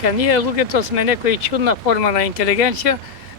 Ние луѓето сме некои чудна форма на интелигенција,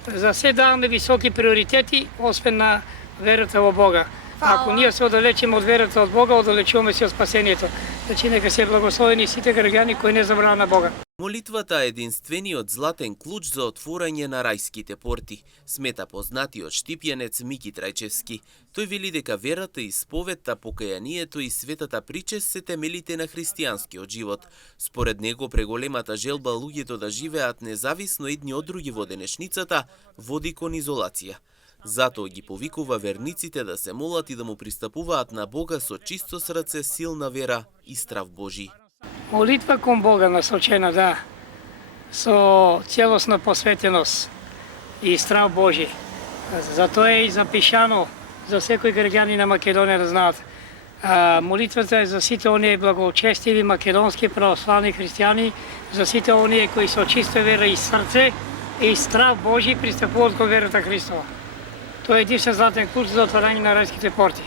за се даваме високи приоритети, освен на верата во Бога. Ако ние се оддалечиме од верата од Бога, оддалечуваме се од спасението. Значи нека се благословени сите граѓани кои не забраваа на Бога. Молитвата е единствениот златен клуч за отворање на рајските порти, смета познатиот штипјанец Мики Трајчевски. Тој вели дека верата, исповетта, покајанието и светата причест се темелите на христијанскиот живот. Според него, преголемата желба луѓето да живеат независно едни од други во денешницата води кон изолација. Затоа ги повикува верниците да се молат и да му пристапуваат на Бога со чисто срце, силна вера и страв Божи. Молитва кон Бога насочена, да, со целосна посветеност и страв Божи. Затоа е и запишано за секој граѓани на Македонија да знаат. Молитвата е за сите оние благочестиви македонски православни христијани, за сите оние кои со чиста вера и срце и страв Божи пристапуваат кон верата Христова. Тоа е единствен златен клуч за отварање на рајските порти.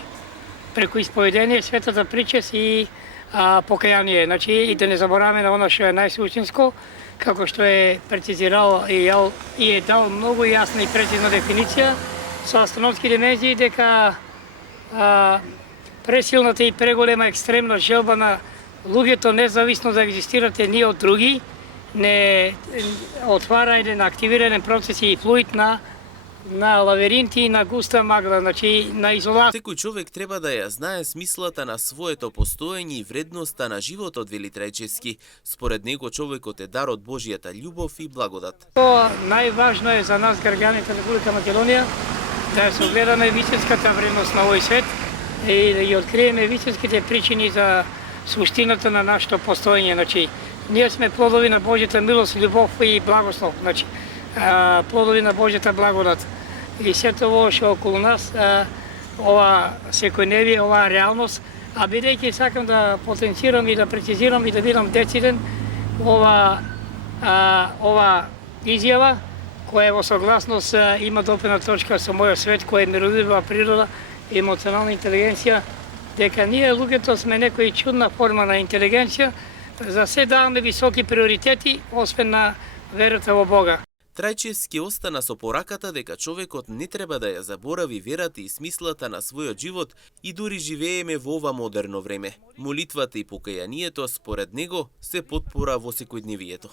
Преку исповедение, светата причест и покаяние. Значи, и да не забораваме на она што е најсуштинско, како што е прецизирал и е дал многу јасна и прецизна дефиниција со астрономски димензии, дека пресилната и преголема екстремна желба на луѓето независно да екзистират едни од други, не отвара еден активиран процес и флуид на лавиринти и на густа магла, значи на изолација. Секој човек треба да ја знае смислата на своето постоење и вредноста на животот, вели Трајчевски. Според него човекот е дар од Божјата љубов и благодат. Тоа најважно е за нас граѓаните на Република Македонија да се огледаме вистинската вредност на овој свет и да ги откриеме вистинските причини за суштината на нашето постоење. Значи, ние сме плодови на Божјата милост, љубов и благослов. Значи, плодови на Божјата благодат. И сето ово што околу нас, ова секојдневие, оваа реалност, а бидејќи сакам да потенцирам и да прецизирам и да бидам дециден, ова изјава, која во согласност има допирна точка со мојот свет, кој е миролюбива природа и емоционална интелигенција, дека ние луѓето сме некои чудна форма на интелигенција, за се даваме високи приоритети, освен на верата во Бога. Трајчевски остана со пораката дека човекот не треба да ја заборави верата и смислата на својот живот и дури живееме во ова модерно време. Молитвата и покајанието, според него, се потпора во секојдневието.